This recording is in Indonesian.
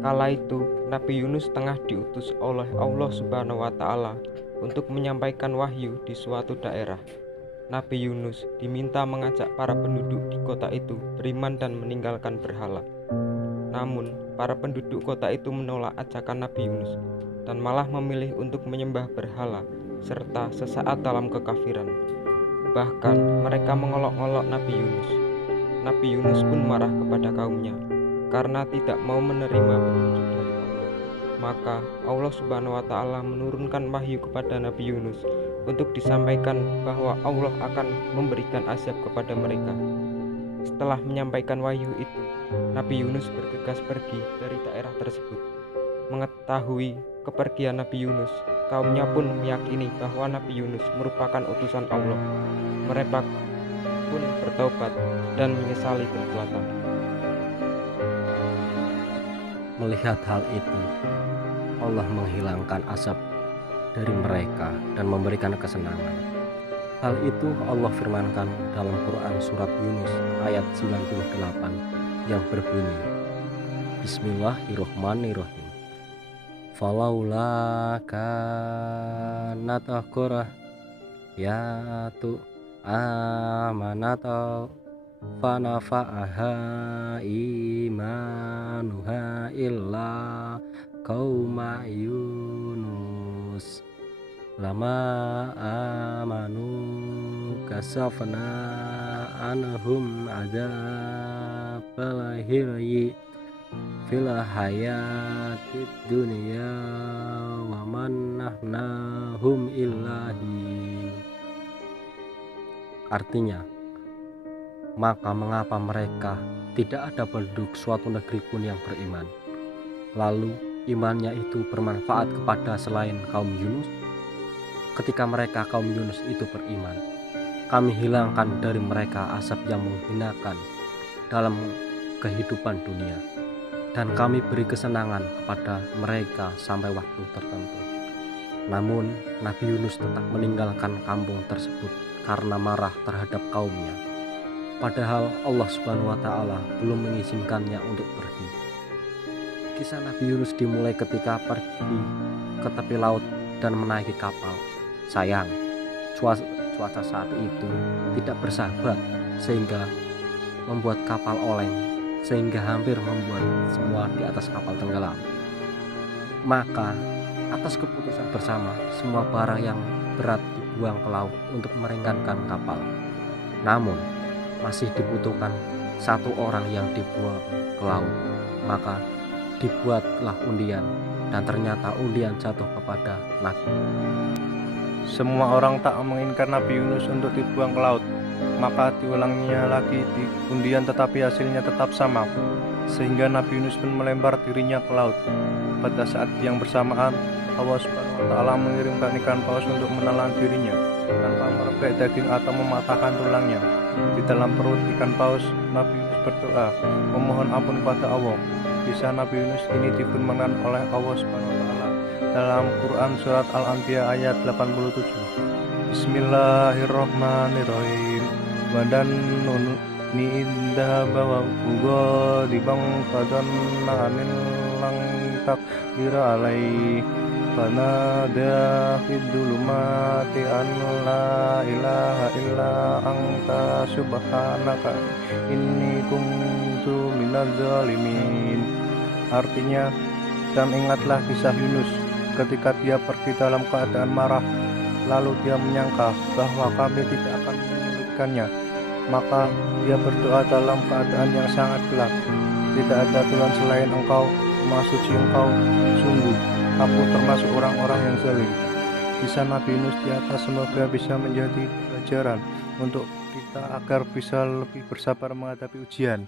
Kala itu Nabi Yunus tengah diutus oleh Allah Subhanahu wa Ta'ala untuk menyampaikan wahyu di suatu daerah. Nabi Yunus diminta mengajak para penduduk di kota itu beriman dan meninggalkan berhala. Namun para penduduk kota itu menolak ajakan Nabi Yunus dan malah memilih untuk menyembah berhala serta sesaat dalam kekafiran. Bahkan mereka mengolok-olok Nabi Yunus. Nabi Yunus pun marah kepada kaumnya karena tidak mau menerima petunjuk dari Allah. Maka Allah Subhanahu wa Ta'ala menurunkan wahyu kepada Nabi Yunus untuk disampaikan bahwa Allah akan memberikan azab kepada mereka. Setelah menyampaikan wahyu itu, Nabi Yunus bergegas pergi dari daerah tersebut. Mengetahui kepergian Nabi Yunus, kaumnya pun meyakini bahwa Nabi Yunus merupakan utusan Allah. Mereka pun bertaubat dan menyesali perbuatan. Melihat hal itu, Allah menghilangkan azab dari mereka dan memberikan kesenangan. Hal itu Allah firmankan dalam Quran surat Yunus ayat 98 yang berbunyi, Bismillahirrohmanirrohim. Falaula kanat qurah yatu amanata fanafa'aha imanuha illa qauma Yunus lama amanu kasafna anhum adzabal hiryi fil hayatid dunya wa mannahum illahi. Artinya, maka mengapa mereka tidak ada penduduk suatu negeri pun yang beriman, lalu imannya itu bermanfaat kepada selain kaum Yunus? Ketika mereka kaum Yunus itu beriman, kami hilangkan dari mereka azab yang menghinakan dalam kehidupan dunia, dan kami beri kesenangan kepada mereka sampai waktu tertentu. Namun Nabi Yunus tetap meninggalkan kampung tersebut karena marah terhadap kaumnya. Padahal Allah Subhanahu wa Ta'ala belum mengizinkannya untuk pergi. Kisah Nabi Yunus dimulai ketika pergi ke tepi laut dan menaiki kapal. Sayang, cuaca saat itu tidak bersahabat sehingga membuat kapal oleng, sehingga hampir membuat semua di atas kapal tenggelam. Maka atas keputusan bersama, semua barang yang berat dibuang ke laut untuk meringankan kapal. Namun masih dibutuhkan satu orang yang dibuang ke laut. Maka dibuatlah undian, dan ternyata undian jatuh kepada Nabi. Semua orang tak menginginkan Nabi Yunus untuk dibuang ke laut, maka diulangnya lagi di undian, tetapi hasilnya tetap sama, sehingga Nabi Yunus pun melempar dirinya ke laut. Pada saat yang bersamaan, Allah Subhanahu wa Ta'ala mengirimkan ikan paus untuk menelan dirinya tanpa merebek daging atau mematahkan tulangnya. Di dalam perut ikan paus, Nabi Yunus berdoa memohon ampun kepada Allah. Kisah Nabi Yunus ini difirmankan oleh Allah Subhanahu wa Ta'ala dalam Quran surat Al-Anbiya ayat 87. Bismillahirrahmanirrahim. Badan ni indah bawa bugo dibang padan anil lang takbira alai fanada fid dulumati an la ilaha illa anta subhanaka inni kuntu minadz zalimin. Artinya, dan ingatlah kisah Yunus ketika dia pergi dalam keadaan marah, lalu dia menyangka bahwa kami tidak akan menyulitkannya, maka dia berdoa dalam keadaan yang sangat gelap. Tidak ada Tuhan selain Engkau, Maha Suci Engkau, sungguh aku termasuk orang-orang yang zalim. Kisah Nabi Yunus di atas semoga bisa menjadi pelajaran untuk kita agar bisa lebih bersabar menghadapi ujian.